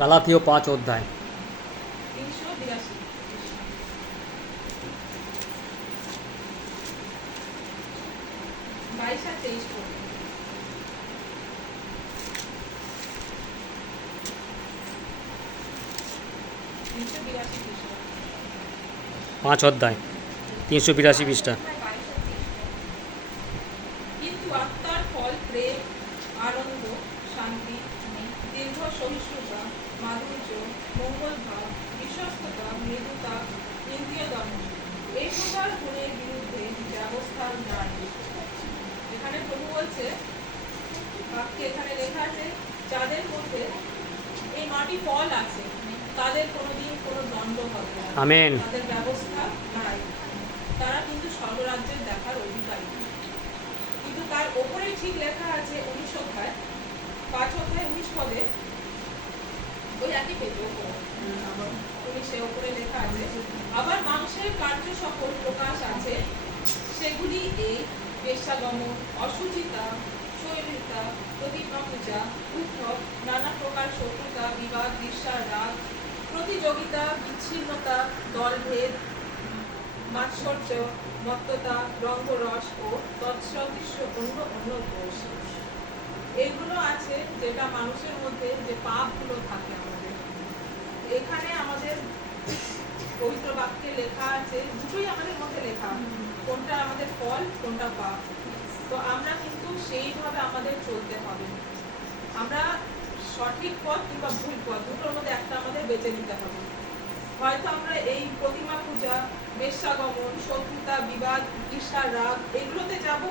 গালাতীয় 5 অধ্যায়। 382 22 আর 23 পড়বে। 382 পৃষ্ঠা। 5 অধ্যায় 382 পৃষ্ঠা। কিন্তু আত্মার ফল প্রেম, আনন্দ, শান্তি, দীর্ঘ সহিষ্ণুতা, মাধুর্য, মঙ্গল ভাব, বিশ্বস্ততা, মৃদুতা, ইন্দ্রিয় দমন, এই প্রকার গুণের বিরুদ্ধে ব্যবস্থা নাই। এখানে প্রভু বলছে, বাক্যে এখানে লেখা আছে, যাদের মধ্যে এই 9টি ফল আছে তাদের কোনোদিন কোনো দ্বন্দ্ব হবে না। আমেন। তাদের ব্যবস্থা নাই, তারা কিন্তু স্বর্গরাজ্যের দেখার অধিকারী। কিন্তু তার ওপরে ঠিক লেখা আছে 19 অধ্যায় 5 অধ্যায় 19 পদে, ওই একই পেজে ওপরে 19 ওপরে লেখা আছে, আবার মাংসের কার্য সকল প্রকাশ আছে, সেগুলি এই: বেশ্যাগমন, অশুচিতা, শৈলিতা, প্রতিজ্ঞা, উদ্ধব, নানা প্রকার শত্রুতা, বিবাদ, ঈর্ষা, রাগ, প্রতিযোগিতা, বিচ্ছিন্নতা, দলভেদ, মাৎসর্য, মত্ততা, রঙ্গরস ও তৎসদৃশ অন্য অন্য দোষ। এগুলো আছে যেটা মানুষের মধ্যে যে পাপগুলো থাকে আমাদের। এখানে আমাদের পবিত্র বাক্যে লেখা আছে, দুটোই আমাদের মধ্যে লেখা, কোনটা আমাদের ফল, কোনটা পাপ। তো আমরা কিন্তু সেইভাবে আমাদের চলতে হবে। আমরা সঠিক পথ কিংবা ভুল পথ, দুটোর মধ্যে একটা আমাদের বেছে নিতে হবে। হয়তো আমরা এই প্রতিমা পূজা, বেশ্যাগমন, শত্রুতা, বিবাদ, ঈর্ষা, রাগ, এগুলোতে যাব,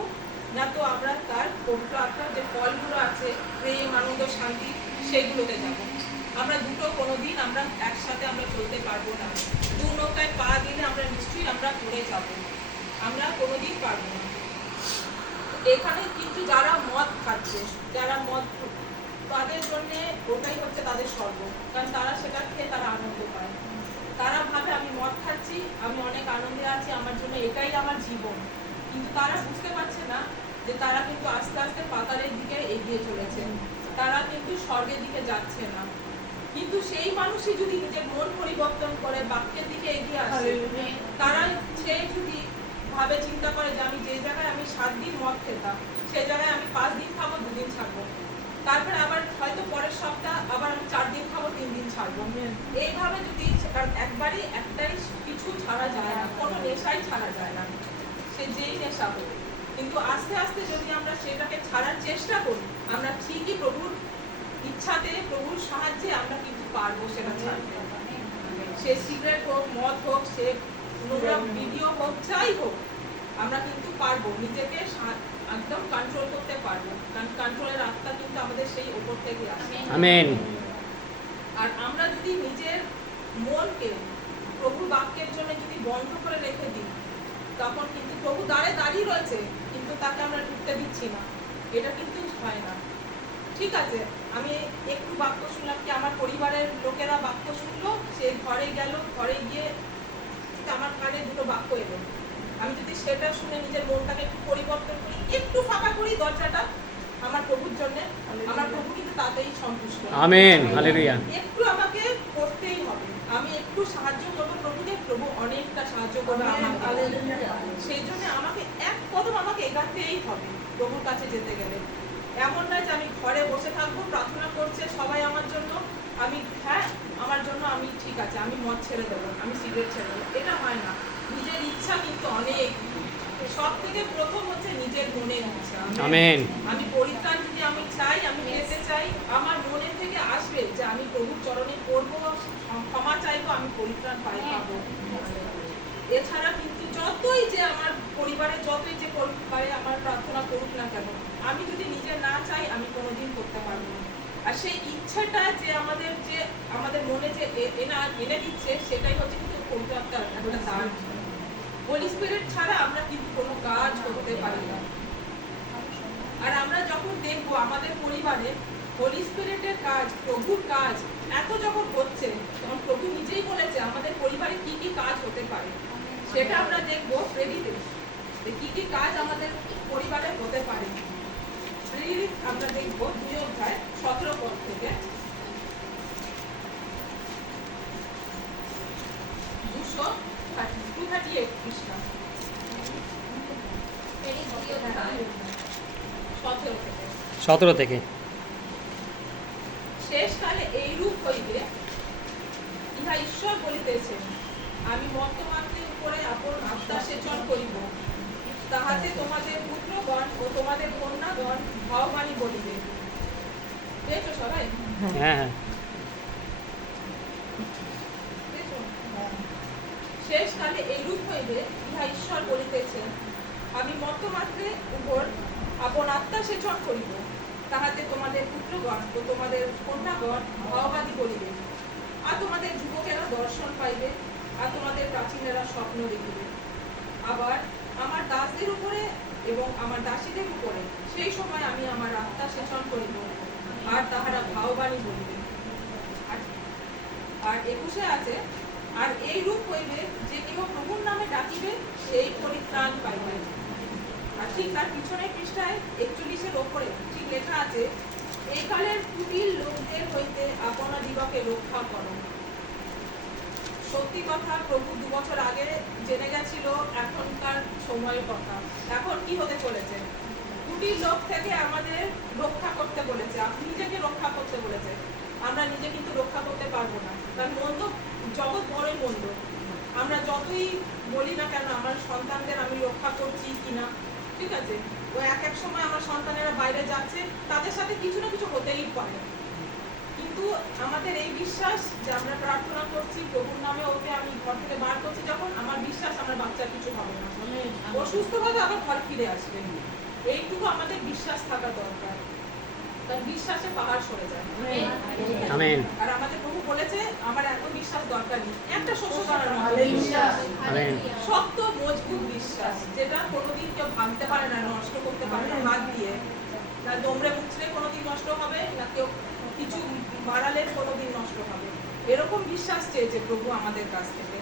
না তো আমরা তার পবিত্র আত্মার যে ফলগুলো আছে, প্রেম, আনন্দ, শান্তি, সেগুলোতে যাব। আমরা দুটো কোনোদিন আমরা একসাথে আমরা চলতে পারবো না। দু নৌকায় পা দিলে আমরা নিশ্চয়ই আমরা পড়ে যাব, আমরা কোনোদিন পারবো না। এখানে কিন্তু যারা মদ খাচ্ছে, যারা মদ, তাদের জন্য ওটাই হচ্ছে তাদের স্বর্গ, কারণ তারা সেটা খেয়ে তারা আনন্দ পায়। তারা ভাবে আমি মদ খাচ্ছি, আমি অনেক আনন্দে আছি, আমার জন্য এটাই আমার জীবন। কিন্তু তারা বুঝতে পারছে না যে তারা কিন্তু আস্তে আস্তে পাতালের দিকে এগিয়ে চলেছে, তারা কিন্তু স্বর্গের দিকে যাচ্ছে না। কিন্তু সেই মানুষই যদি নিজের মন পরিবর্তন করে বাক্যের দিকে এগিয়ে আসে, তারা সে যদি ভাবে চিন্তা করে যে আমি যে জায়গায় আমি 7 দিন মদ খেতাম, সেই জায়গায় আমি 5 দিন খাবো, 2 দিন ছাড়বো, তারপরে আবার হয়তো পরের সপ্তাহ আবার আমি 4 দিন খাবো, 3 দিন ছাড়বো। এইভাবে যদি, কারণ একবারই একটাই কিছু ছাড়া যায় না, কোনো নেশাই ছাড়া যায় না, সে যেই নেশা হোক। কিন্তু আস্তে আস্তে যদি আমরা সেটাকে ছাড়ার চেষ্টা করি, আমরা ঠিকই প্রভুর ইচ্ছাতে, প্রভুর সাহায্যে আমরা কিন্তু পারবো সেটা ছাড়তে। সে সিগারেট হোক, মদ হোক, সে নোংরা ভিডিও হোক, যাই হোক, আমরা কিন্তু পারবো, নিজেকে একদম কন্ট্রোল করতে পারবো, কারণ কন্ট্রোলের আত্মা কিন্তু আমাদের সেই উপর থেকে আসে। আমেন। আর আমরা যদি নিজের মনকে প্রভু বাক্যের জন্য যদি বন্ধ করে রেখে দিই, তখন কিন্তু প্রভু দ্বারে দাঁড়িয়ে রয়েছে, কিন্তু তাকে আমরা ঢুকতে দিচ্ছি না, এটা কিন্তু হয় না। ঠিক আছে, আমি একটু বাক্য শুনলাম, কি আমার পরিবারের লোকেরা বাক্য শুনলো, সে ঘরে গেল, ঘরে গিয়ে আমার কানে দুটো বাক্য এলো, আমি যদি সেটা শুনে নিজের মনটাকে একটু পরিবর্তন করি, একটু ফাঁকা করি দরজাটা আমার প্রভুর জন্য, আমার প্রভু কিন্তু তাতেই সন্তুষ্ট। Amen, hallelujah. একটু আমাকে করতেই হবে, আমি একটু সাহায্য করবো প্রভুকে, প্রভু অনেকটা সাহায্য করবে আমাকে। সেই জন্য আমাকে এক কদম আমাকে এগাতেই হবে প্রভুর কাছে যেতে গেলে। এমন নয় যে আমি ঘরে বসে থাকবো, প্রার্থনা করছে সবাই আমার জন্য, আমি হ্যাঁ আমার জন্য আমি ঠিক আছে, আমি মদ ছেড়ে দেবো, আমি সিগারেট ছেড়ে দেবো, এটা হয় না। নিজের ইচ্ছা কিন্তু অনেক, সব থেকে প্রথম হচ্ছে নিজের মনের ইচ্ছা। আমেন। আমি পরিত্রাণ যদি আমি চাই, আমি পেতে চাই, আমার মনের থেকে আসবে যে আমি প্রভুর চরণে পড়বো, ক্ষমা চাইবো, আমি পরিত্রাণ পাবো। এছাড়া কিন্তু যতই যে আমার পরিবারে যতই যে পরিবারে আমার প্রার্থনা করুক না কেন, আমি যদি নিজে না চাই, আমি কোনোদিন করতে পারবো না। আর সেই ইচ্ছাটা যে আমাদের মনে যে এনে দিচ্ছে, সেটাই হচ্ছে কিন্তু পবিত্র আত্মার একটা দান। হোলি স্পিরিট ছাড়া আমরা কিন্তু কোনো কাজ করতে পারি না। আর আমরা যখন দেখবো আমাদের পরিবারে হোলি স্পিরিটের কাজ, প্রভুর কাজ এত যখন হচ্ছে, তখন প্রভু নিজেই বলেছে আমাদের পরিবারে কি কি কাজ হতে পারে, সেটা আমরা দেখবো প্রেরিতে, কি কি কাজ আমাদের পরিবারে হতে পারে। প্রেরিত আমরা দেখবো 2 অধ্যায় 17 পদ থেকে। 21 পৃষ্ঠা 17 থেকে। 17 থেকে। শেষকালে এইরূপ হইবে, ইহা ঈশ্বর বলিতেছেন, আমি মর্তমাত্রের উপরে আপন আত্মা সেচন করিব, তাহাতে তোমাদের পুত্রগণ ও তোমাদের কন্যাগণ ভাববাণী বলিবে। পেয়েছো সবাই? হ্যাঁ হ্যাঁ। পেয়েছো? শেষকালে এইরূপ হইবে, ইহা ঈশ্বর বলিতেছেন, আমি মর্তমাত্রের উপর আপন আত্মা সেচন করিব, তাহাতে তোমাদের পুত্রগণ ও তোমাদের কন্যাগণ ভাববাণী বলিবে, আর তোমাদের যুবকেরা দর্শন পাইবে, আর তোমাদের প্রাচীনেরা স্বপ্ন দেখিবে। আবার আমার দাসদের উপরে এবং আমার দাসীদের উপরে সেই সময় আমি আমার আত্মা সেচন করিব, আর তাহারা ভাববাণী বলিবে। আর 21 আছে, আর এই রূপ হইবে যে কেহ প্রভুর নামে ডাকিবে সেই পরিত্রাণ পাইবে। আর ঠিক তার পিছনের পৃষ্ঠায় 41 ওপরে ঠিক লেখা আছে, এই কালের কুটিল লোকদের হইতে আপনাদিগকে রক্ষা করো। সত্যি কথা, প্রভু 2 বছর আগে জেনে গেছিল এখনকার সময়ের কথা। এখন কি হতে চলেছে? কুটিল লোক থেকে আমাদের রক্ষা করতে বলেছে, নিজেকে রক্ষা করতে বলেছে। আমরা নিজে কিন্তু রক্ষা করতে পারবো না, কারণ মন্দ জগৎ বড়ই মন্দ। আমরা যতই বলি না কেন আমার সন্তানদের আমি রক্ষা করছি কিনা, ঠিক আছে, ও এক সময় আমার সন্তানেরা বাইরে যাচ্ছে, তাদের সাথে কিছু না কিছু হতেই পারে। কিন্তু আমাদের এই বিশ্বাস যে আমরা প্রার্থনা করছি প্রভুর নামে, ওকে আমি ঘর থেকে বার করছি, যখন আমার বিশ্বাস আমার বাচ্চার কিছু হবে না, ও সুস্থভাবে আবার ঘর ফিরে আসবে। এইটুকু আমাদের বিশ্বাস থাকা দরকার, কারণ বিশ্বাসে পাহাড় সরে যায়। আমেন। আর আমাদের প্রভু বলেছে আমার এত বিশ্বাস দরকার নেই, একটা শস্য দানার মতো আমেন। শক্ত মজবুত বিশ্বাস, যেটা কোনোদিন কেউ ভাঙতে পারে না, নষ্ট করতে পারে না হাত দিয়ে, না দমড়ে মুচড়ে কোনোদিন নষ্ট হবে, না কেউ কিছু বাড়ালে কোনোদিন নষ্ট হবে। এরকম বিশ্বাস চেয়েছে প্রভু আমাদের কাছ থেকে।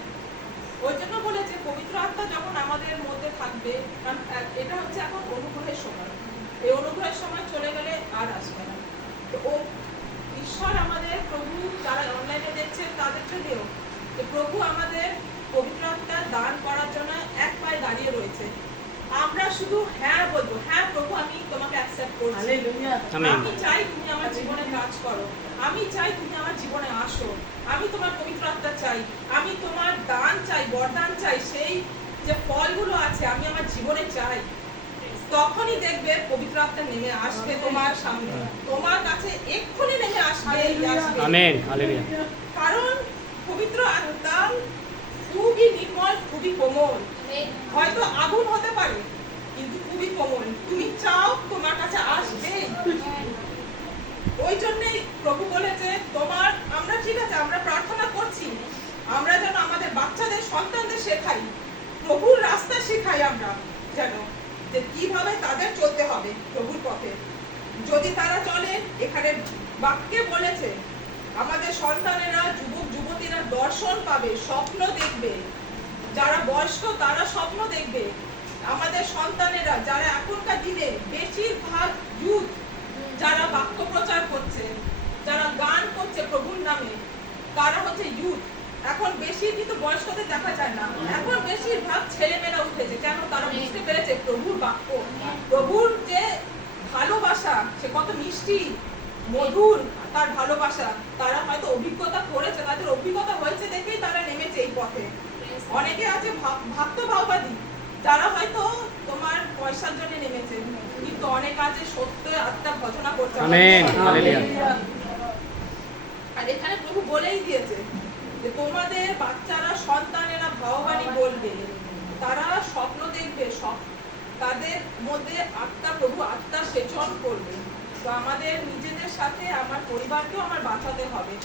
ওই জন্য বলেছে পবিত্র আত্মা যখন আমাদের মধ্যে থাকবে, কারণ এটা হচ্ছে এখন অনুগ্রহের সময়, এই অনুগ্রহের সময় চলে গেলে আর আসবে না। তো ও ঈশ্বর আমাদের প্রভু, যারা অনলাইনে দেখছেন তাদের জন্যও প্রভু আমাদের পবিত্র আত্মা দান করার জন্য এক পায়ে দাঁড়িয়ে রয়েছে। আমরা শুধু হ্যাঁ বলবো, হ্যাঁ প্রভু আমি তোমাকে অ্যাকসেপ্ট করছি, আমি চাই তুমি আমার জীবনে কাজ করো, আমি চাই তুমি আমার জীবনে আসো, আমি তোমার পবিত্র আত্মা চাই, আমি তোমার দান চাই, বরদান চাই, সেই যে ফলগুলো আছে আমি আমার জীবনে চাই। তখনই দেখবে পবিত্র আত্মা নেমে আসবে তোমার সামনে, তোমার কাছে এক্ষুনি নেমে আসবে। আমেন। হালেলুয়া। কারণ পবিত্র আত্মা খুবই নির্মল, খুবই কোমল, হয়তো আগুন হতে পারে কিন্তু খুবই কোমল। তুমি চাও তোমার কাছে আসবে। ওই জন্যই প্রভু বলেছে তোমার, আমরা ঠিক আছে আমরা প্রার্থনা করছি, আমরা যেন আমাদের বাচ্চাদের সন্তানদের শেখাই, প্রভুর রাস্তা শেখাই, আমরা যেন যে কিভাবে তাদের চলতে হবে প্রভুর পথে। যদি তারা চলে, এখানে বাক্যে বলেছে আমাদের সন্তানেরা, যুবক যুবতীরা দর্শন পাবে, স্বপ্ন দেখবে, যারা বয়স্ক তারা স্বপ্ন দেখবে। আমাদের সন্তানেরা যারা এখনকার দিনে বেশিরভাগ ইউথ, যারা বাক্য প্রচার করছে, যারা গান করছে প্রভুর নামে, তারা হচ্ছে ইউথ। এখন বেশি কিন্তু বয়স্কদের দেখা যায় না, এখন বেশিরভাগ ছেলেমেয়েরা উঠেছে। কেন? তারা বুঝতে পেরেছে প্রভুর বাক্য, প্রভুর যে ভালোবাসা সে কত মিষ্টি মধুর, তার ভালোবাসা তারা হয়তো অভিজ্ঞতা করেছে, তাদের অভিজ্ঞতা হয়েছে দেখেই তারা নেমেছে এই পথে। অনেকে আছে ভক্ত ভাববাদী, যারা হয়তো তোমার পয়সার জন্য নেমেছে, কিন্তু অনেক আছে সত্য আত্মা ভজনা করছে। আমেন। হালেলুয়া। আর এখানে প্রভু বলেই দিয়েছে যে তোমাদের বাচ্চারা, সন্তানেরা ভাববাণী বলবে, তারা স্বপ্ন দেখবে, তাদের মধ্যে আত্মা, প্রভু আত্মা সেচন করবে। তো আমাদের নিজেদের সাথে আমার পরিবারকেও আমার বাঁচাতে হবে।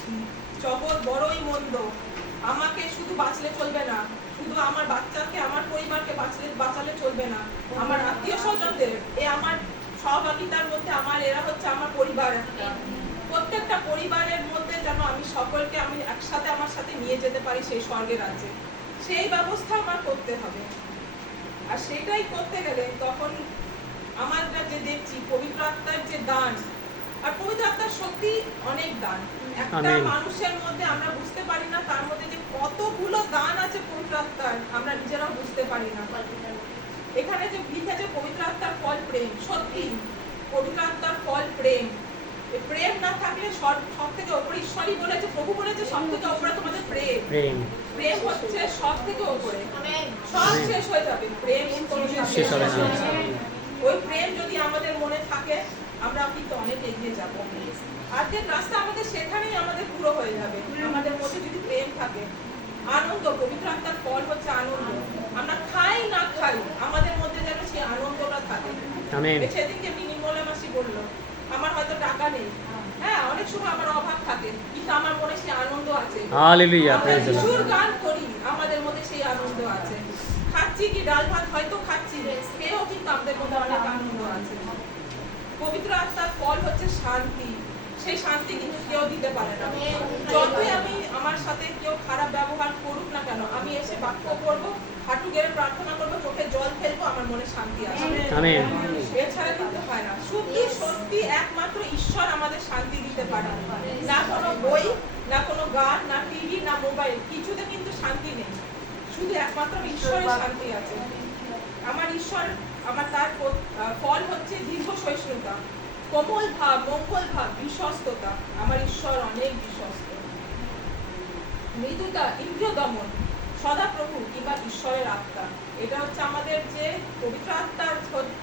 জগৎ বড়ই মন্দ, আমাকে শুধু বাঁচলে চলবে না, শুধু আমার বাচ্চাকে আমার পরিবারকে বাঁচালে চলবে না, আমার আত্মীয় স্বজনদের, আমার সহভাগিতার মধ্যে আমার এরা হচ্ছে আমার পরিবার। প্রত্যেকটা পরিবারের মধ্যে যেন আমি সকলকে আমি একসাথে আমার সাথে নিয়ে যেতে পারি সেই স্বর্গের রাজ্যে, সেই ব্যবস্থা আমার করতে হবে। আর সেটাই করতে গেলে তখন আমরা যে দেখছি পবিত্র আত্মার যে দান, আর পবিত্র আত্মার শক্তি অনেক দান। একটা আমেন। মানুষের মধ্যে আমরা বুঝতে পারি না তার মধ্যে যে কতগুলো দান আছে পবিত্র আত্মার, আমরা নিজেরাও বুঝতে পারি না। এখানে যে লিখেছে পবিত্র আত্মার ফল প্রেম, সত্যি পবিত্র আত্মার ফল প্রেম। এই প্রেম না থাকলে সব থেকে উপরে ঈশ্বরই বলেছে, প্রভু বলেছে সব থেকে উপরে তোমাদের প্রেম। প্রেম প্রেম হচ্ছে সব থেকে উপরে। সব শেষ হয়ে যাবে, প্রেম কোনোদিন শেষ হবে না। ওই প্রেম যদি আমাদের মনে থাকে আমরা কিন্তু অনেক এগিয়ে যাব। অর্ধেক রাস্তা আমাদের সেখানেই আমাদের পুরো হয়ে যাবে আমাদের মধ্যে যদি প্রেম থাকে। আনন্দ, পবিত্র আত্মার ফল হচ্ছে আনন্দ। আমরা খাই না খাই আমাদের মধ্যে যেন সেই আনন্দটা থাকে। আমেন। সেদিনকে নির্মলা মাসি বললো আমার হয়তো টাকা নেই, হ্যাঁ অনেক সময় আমার অভাব থাকে, কিন্তু আমার মনে সেই আনন্দ আছে। হালেলুয়া, আমরা প্রেজ দ্য লর্ড। যিশুর গান করি, আমাদের মধ্যে সেই আনন্দ আছে। খাচ্ছি কি ডাল ভাত হয়তো খাচ্ছি, খেয়েও কিন্তু আমাদের মধ্যে অনেক আনন্দ আছে। পবিত্র আত্মার ফল হচ্ছে শান্তি। সেই শান্তি কিন্তু কেউ দিতে পারে না। যতই আমি আমার সাথে কেউ খারাপ ব্যবহার করুক না কেন, আমি এসে বাক্য করবো, হাঁটু গেড়ে প্রার্থনা করবো, চোখে জল ফেলবো, আমার মনে শান্তি আসবে। আমেন। এছাড়া কিন্তু হয় না। শুধু সত্যি একমাত্র ঈশ্বর আমাদের শান্তি দিতে পারে। না কোনো বই, না কোনো গান, না টিভি, না মোবাইল, কিছুতে কিন্তু শান্তি নেই। শুধু একমাত্র ঈশ্বরের শান্তি আছে। আমার ঈশ্বর, তার ফল হচ্ছে দীর্ঘ সহিষ্ণুতা, কোমল ভাব, মঙ্গল ভাব, বিশ্বস্ততা। আমার ঈশ্বর অনেক বিশ্বস্ত। মৃদুতা, ইন্দ্রিয় দমন, সদাপ্রভু কিংবা ঈশ্বরের আত্মা। এটা হচ্ছে আমাদের যে পবিত্র আত্মা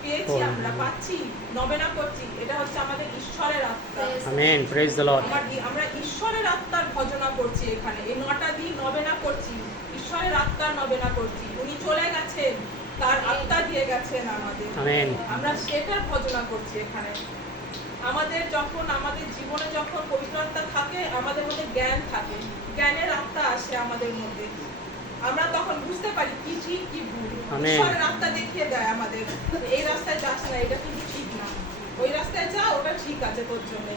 পেয়েছি, আমরা পাচ্ছি, নবেনা করছি, এটা হচ্ছে আমাদের ঈশ্বরের আত্মা। Amen, praise the Lord. আমরা ঈশ্বরের আত্মার ভজনা করছি এখানে, এই 9টা দিন নবেনা করছি, ঈশ্বরের আত্মার নবেনা করছি। উনি চলে গেছেন, তার আত্মা দিয়ে গেছেন আমাদের। আমেন। আমরা সেটার ভজনা করছি এখানে। আমাদের জীবনে যখন পবিত্র আত্মা থাকে, আমাদের মধ্যে জ্ঞান থাকে, জ্ঞানের আত্মা আসে আমাদের মধ্যে। আমরা তখন বুঝতে পারি কি ঠিক কি ভুল। ঈশ্বরের আত্মা দেখিয়ে দেয় আমাদের, এই রাস্তায় যাস না, এটা কিন্তু ঠিক না, ওই রাস্তায় যা, ওটা ঠিক আছে তোর জন্য।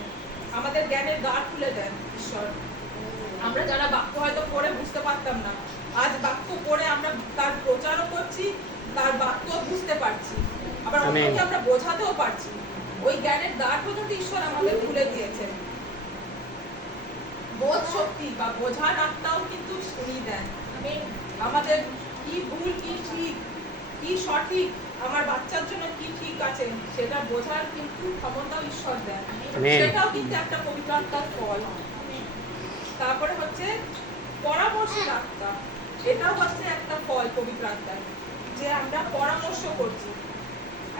আমাদের জ্ঞানের দ্বার খুলে দেন ঈশ্বর। আমরা যারা বাক্য হয়তো পড়ে বুঝতে পারতাম না, আজ বাক্য পড়ে আমরা তার প্রচারও করছি, তার বাক্য বুঝতে পারছি, আবার অন্যকে আমরা বোঝাতেও পারছি। ওই জ্ঞানের দ্বার পর্যন্ত ঈশ্বর আমাদের খুলে দিয়েছেন। বোধ শক্তি বা বোঝার আত্মাও কিন্তু উনি দেন। আমাদের কি ভুল, কি ঠিক, কি সঠিক, আমার বাচ্চার জন্য কি ঠিক আছে, সেটা বোঝার কিন্তু ক্ষমতাও ঈশ্বর দেন। সেটাও কিন্তু একটা পবিত্র আত্মার ফল। তারপরে হচ্ছে পরামর্শের আত্মা। এটাও হচ্ছে একটা ফল পবিত্র আত্মার, যে আমরা পরামর্শ করছি।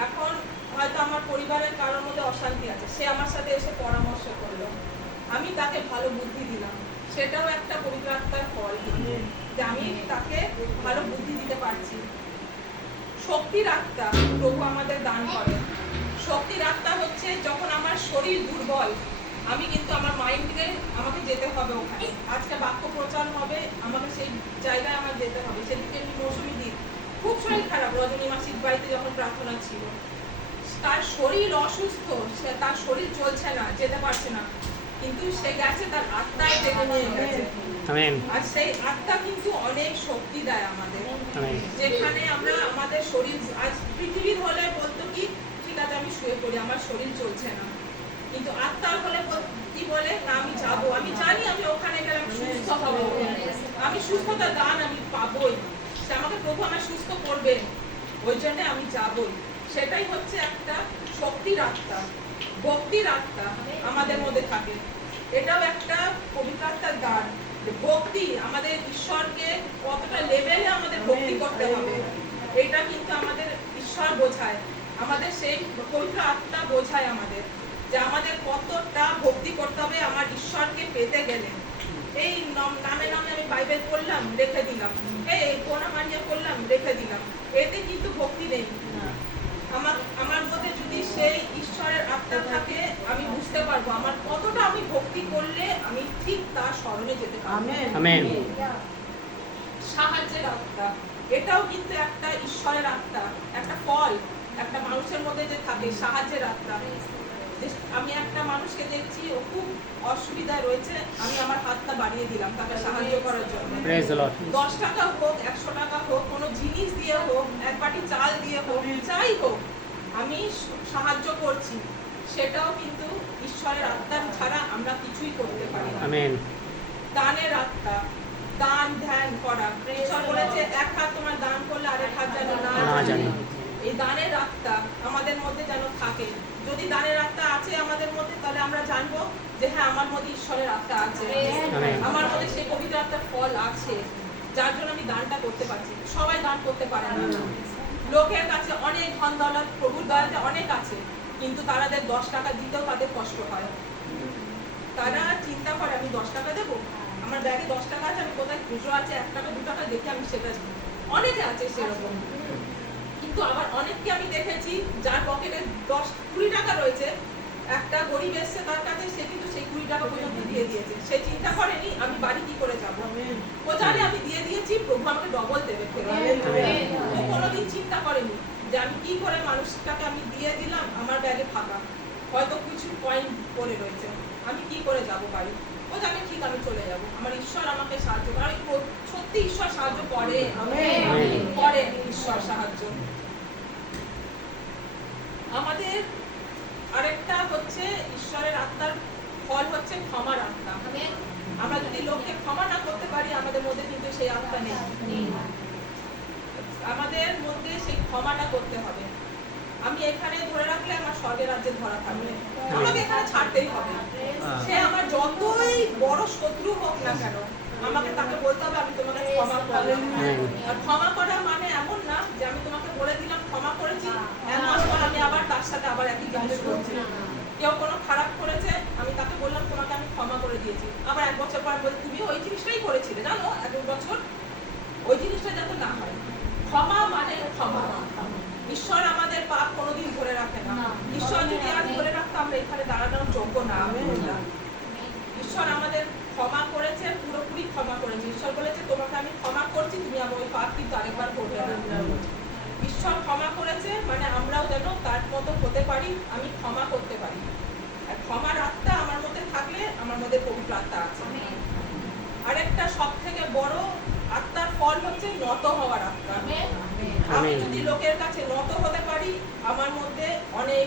এখন হয়তো আমার পরিবারের কারোর মধ্যে অশান্তি আছে, সে আমার সাথে এসে পরামর্শ করলো, আমি তাকে ভালো বুদ্ধি দিলাম, সেটাও একটা পবিত্র আত্মার ফল, যে আমি তাকে ভালো বুদ্ধি দিতে পারছি। শক্তির আত্মা প্রভু আমাদের দান করে। শক্তির আত্মা হচ্ছে যখন আমার শরীর দুর্বল, আমি কিন্তু আমার মাইন্ডকে আমাকে যেতে হবে ওখানে, আজকে বাক্য প্রচার হবে, আমাকে সেই জায়গায় আমার যেতে হবে। সেদিকে মৌসুমী দিন খুব শরীর খারাপ, রজনী মাসির বাড়িতে যখন প্রার্থনা ছিল, তার শরীর অসুস্থ, তার শরীর চলছে না, যেতে পারছে না, কিন্তু সে গেছে, তার আত্মায় টেনে নিয়ে গেছে। আর সেই আত্মা কিন্তু অনেক শক্তি দেয় আমাদের। যেখানে আমরা আমাদের শরীর, আজ পৃথিবীর হলে বলতো কি ঠিক আছে আমি শুয়ে পড়ি, আমার শরীর চলছে না, কিন্তু আত্মার হলে কি বলে না আমি যাবো, আমি জানি আমি ওখানে গেলে আমি সুস্থ হবো, আমি সুস্থতার দান আমি পাবোই, সে আমাকে প্রভু আমায় সুস্থ করবেন, ওই জন্য আমি যাবই। সেটাই হচ্ছে একটা শক্তির আত্মা। ভক্তির আত্মা আমাদের মধ্যে থাকে, এটাও একটা পবিত্র আত্মার দান। ভক্তি, আমাদের ঈশ্বরকে কতটা লেভেলে আমাদের ভক্তি করতে হবে, এটা কিন্তু আমাদের ঈশ্বর বোঝায়, আমাদের সেই পবিত্র আত্মা বোঝায় আমাদের, যে আমাদের কতটা ভক্তি করতে হবে আমার ঈশ্বরকে পেতে গেলে। এই নামে নামে আমি বাইবেল পড়লাম, রেখে দিলাম, এই কোনা মানিয়া করলাম, রেখে দিলাম, এতে কিন্তু ভক্তি নেই। আমার মধ্যে যদি সেই ঈশ্বরের আত্মা থাকে, আমি বুঝতে পারবো আমার কতটা আমি ভক্তি করলে আমি ঠিক তার স্মরণে যেতে পারবো। আমেন। সাহায্যের আত্মা, এটাও কিন্তু একটা ঈশ্বরের আত্মা, একটা ফল একটা মানুষের মধ্যে যে থাকে, সাহায্যের আত্মা। আমি একটা মানুষকে দেখছি, ও খুব অসুবিধায় রয়েছে, আমি আমার হাতটা বাড়িয়ে দিলাম তাকে সাহায্য করার জন্য। 10 টাকা হোক, 100 টাকা হোক, কোনো জিনিস দিয়ে হোক, এক বাটি চাল দিয়ে হোক, যাই হোক, আমি সাহায্য করছি, সেটাও কিন্তু ঈশ্বরের আত্মা ছাড়া আমরা কিছুই করতে পারি না। আমেন। দানের আত্মা, দান ধ্যান করা। ঈশ্বর বলেছে এক হাত তোমার দান করলে আরেক হাত যেন না জানে। এই দানের আত্মা আমাদের মধ্যে যেন থাকে। যদি দানের আত্মা আছে আমাদের মধ্যে, তাহলে আমরা জানবো যে হ্যাঁ, আমার মধ্যে ঈশ্বরের আত্মা আছে, আমার মধ্যে সেই পবিত্র আত্মার ফল আছে, যার জন্য আমি দানটা করতে পারছি। সবাই দান করতে পারে না। লোকের কাছে অনেক ধন দৌলত, প্রভুর দয়াতে অনেক আছে, কিন্তু তাদের 10 টাকা দিতেও তাদের কষ্ট হয়। তারা চিন্তা করে আমি 10 টাকা দেবো, আমার ব্যাগে 10 টাকা আছে, আমি কোথায় খুচরো আছে 1 টাকা 2 টাকা দেখে আমি সেটা দিই। অনেকে আছে সেরকম। কিন্তু আবার অনেককে আমি দেখেছি যার পকেটে 10-20 টাকা রয়েছে, একটা গরিব এসছে তার কাছে, সে কিন্তু সেই 20 টাকা পর্যন্ত দিয়ে দিয়েছে। সে চিন্তা করেনি আমি বাড়ি কি করে যাবো, ও জানে আমি দিয়ে দিয়েছি, প্রভু আমাকে ডবল দেবে ফেরত। ও কোনোদিন চিন্তা করেনি যে আমি কি করে মানুষটাকে আমি দিয়ে দিলাম, আমার ব্যাগে ফাঁকা, হয়তো কিছু পয়েন্ট পড়ে রয়েছে, আমি কি করে যাব বাড়ি। ও জানে ঠিক আমি চলে যাব, আমার ঈশ্বর আমাকে সাহায্য করে। সত্যি ঈশ্বর সাহায্য করে, করে ঈশ্বর সাহায্য। আমাদের আরেকটা হচ্ছে ঈশ্বরের আত্মার ফল হচ্ছে ক্ষমার আত্মা। আমরা যদি লোককে ক্ষমা না করতে পারি, আমাদের মধ্যে কিন্তু সেই আত্মা নেই। আমাদের মধ্যে সেই ক্ষমাটা করতে হবে। আমি এখানে ধরে রাখলে আমার স্বর্গের রাজ্যে ধরা থাকবে, আমাকে এখানে ছাড়তেই হবে। সে আমার যতই বড় শত্রু হোক না কেন, আমাকে তাকে বলতে হবে আমি তোমাকে ক্ষমা করলাম। আর ক্ষমা করা মানে এমন না যে আমি তোমাকে বলে দিলাম ক্ষমা করেছি, এক মাস পর আমি আবার তার সাথে আবার একই জিনিস করছি। কেউ কোনো খারাপ করেছে, আমি তাকে বললাম তোমাকে আমি ক্ষমা করে দিয়েছি, আবার 1 বছর পর বলি তুমি ওই জিনিসটাই করেছিলে, জানো 1 বছর ওই জিনিসটা যাতে না হয়। ক্ষমা মানে ক্ষমা। ঈশ্বর আমাদের পাপ কোনোদিন ধরে রাখে না। ঈশ্বর যদি আজ ধরে রাখতো, আমরা এখানে দাঁড়ানোর যোগ্য না। ঈশ্বর আমাদের ক্ষমা করেছে, পুরোপুরি ক্ষমা করেছে। ঈশ্বর বলেছে তোমাকে আমি ক্ষমা করছি, তুমি আমার ওই পাপ কিন্তু আরেকবার করবে না। ঈশ্বর ক্ষমা করেছে মানে আমরাও যেন তার মতো হতে পারি, আমি ক্ষমা করতে পারি। আর ক্ষমার আত্মা আমার মধ্যে থাকলে আমার মধ্যে পবিত্র আত্মা আছে। আরেকটা সব থেকে বড় আত্মার ফল হচ্ছে নত হওয়ার আত্মা। আমি যদি লোকের কাছে নত হতে পারি, আমার মধ্যে অনেক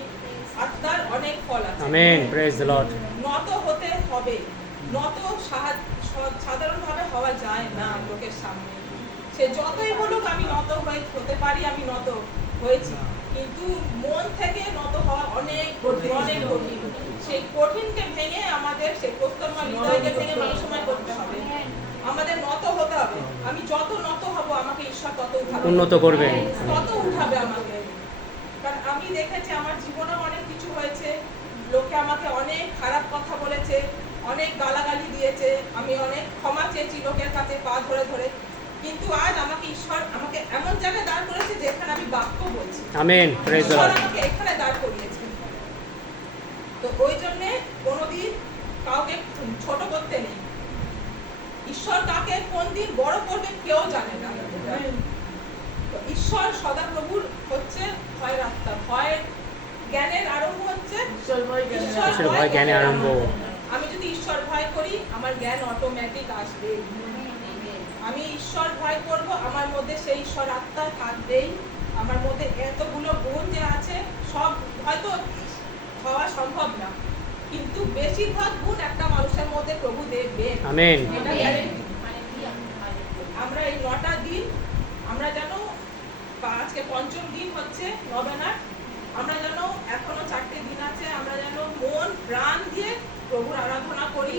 আত্মার অনেক ফল আছে। Amen, praise the Lord. নত হতে হবে। নত সাধারণভাবে হওয়া যায় না লোকের সামনে। সে যতই বলুক আমি নত হতে পারি, আমি নত হয়েছি, কিন্তু মন থেকে নত হওয়া অনেক অনেক কঠিন। সেই কঠিনকে ভেঙে আমাদের সেই প্রস্তরময় হৃদয়কে ভেঙে মানুষময় করতে হবে। আমাদের নত হতে হবে। আমি যত নত হব, আমাকে ঈশ্বর তত উন্নত করবে, তত উঠাবে আমাকে। কারণ আমি দেখেছি আমার জীবনে অনেক কিছু হয়েছে, লোকে আমাকে অনেক খারাপ কথা বলেছে, অনেক গালাগালি দিয়েছে, আমি অনেক ক্ষমা চেয়েছি লোকের কাছে পা ধরে ধরে, কিন্তু আজ আমাকে ঈশ্বর আমাকে এমন জায়গায় দাঁড় করেছে যেখানে আমি বাক্য বলছি। Amen, praise the Lord. আমাকে এখানে দাঁড় করিয়েছে। তো ওই জন্য কোনোদিন কাউকে ছোট করতে নেই। ঈশ্বর কাকে কোন দিন বড় করবে কেউ জানে না। ঈশ্বর সদাপ্রভুর হচ্ছে ভয়ের আত্মা। ভয়ের জ্ঞানের আরম্ভ হচ্ছে ঈশ্বর ভয় জ্ঞানের আরম্ভ। আমি যদি ঈশ্বর ভয় করি, আমার জ্ঞান অটোমেটিক আসবে। আমি ঈশ্বর ভয় করব, আমার মধ্যে সেই ঈশ্বর আত্মা থাকবেই। আমার মধ্যে এতগুলো গুণ যে আছে, সব হয়তো হওয়া সম্ভব না, কিন্তু বেশিরভাগ গুণ একটা মানুষের মধ্যে প্রভু দেবে। আমেন। এটা গ্যারান্টি। আমরা এই 9টা দিন আমরা যেন, আজকে 5ম দিন হচ্ছে নভেনার, আমরা যেন এখনো 4টে দিন আছে, আমরা যেন মন প্রাণ দিয়ে প্রভুর আরাধনা করি,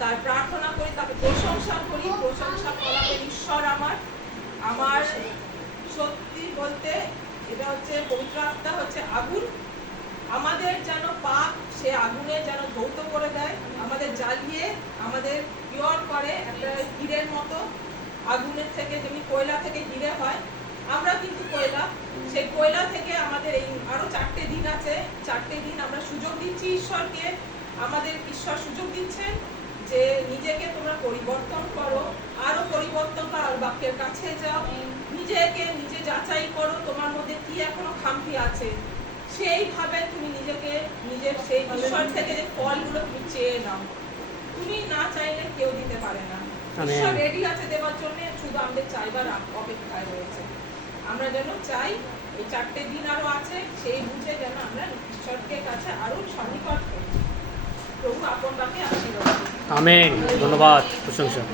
তার প্রার্থনা করি, তাকে প্রশংসা করি। প্রশংসা করাবেন ঈশ্বর আমার সত্যি বলতে এটা হচ্ছে পবিত্র আত্মা হচ্ছে আগুন। আমাদের যেন পাপ সে আগুনে যেন ধৌত করে দেয়, আমাদের জ্বালিয়ে আমাদের পিওর করে, একটা হীরের মতো। আগুনের থেকে যেমনি কয়লা থেকে হীরে হয়, আমরা কিন্তু কয়লা, সেই কয়লা থেকে আমাদের এই আরো 4টে দিন আছে। 4টে দিন আমরা সুযোগ দিচ্ছি ঈশ্বরকে, আমাদের ঈশ্বর সুযোগ দিচ্ছেন যে নিজেকে তোমরা পরিবর্তন করো, আরো পরিবর্তন করো, বাক্যের কাছে যাও, নিজেকে নিজে যাচাই করো, তোমার মধ্যে কি এখনো খামতি আছে। সেইভাবে তুমি নিজেকে নিজের সেই ঈশ্বর থেকে যে ফলগুলো তুমি চেয়ে নাও। তুমি না চাইলে কেউ দিতে পারে না। ঈশ্বর রেডি আছে দেওয়ার জন্য, শুধু আমাদের চাইবার অপেক্ষায় রয়েছে। আমরা যেন চাই, এই 4টে দিন আরো আছে, সেই বুঝে যেন আমরা ঈশ্বরকে কাছে আরো সন্নিকট করি। প্রভু আপন বাক্যে আশীর্বাদ করুন। আমেন। ধন্যবাদ, প্রশংসা।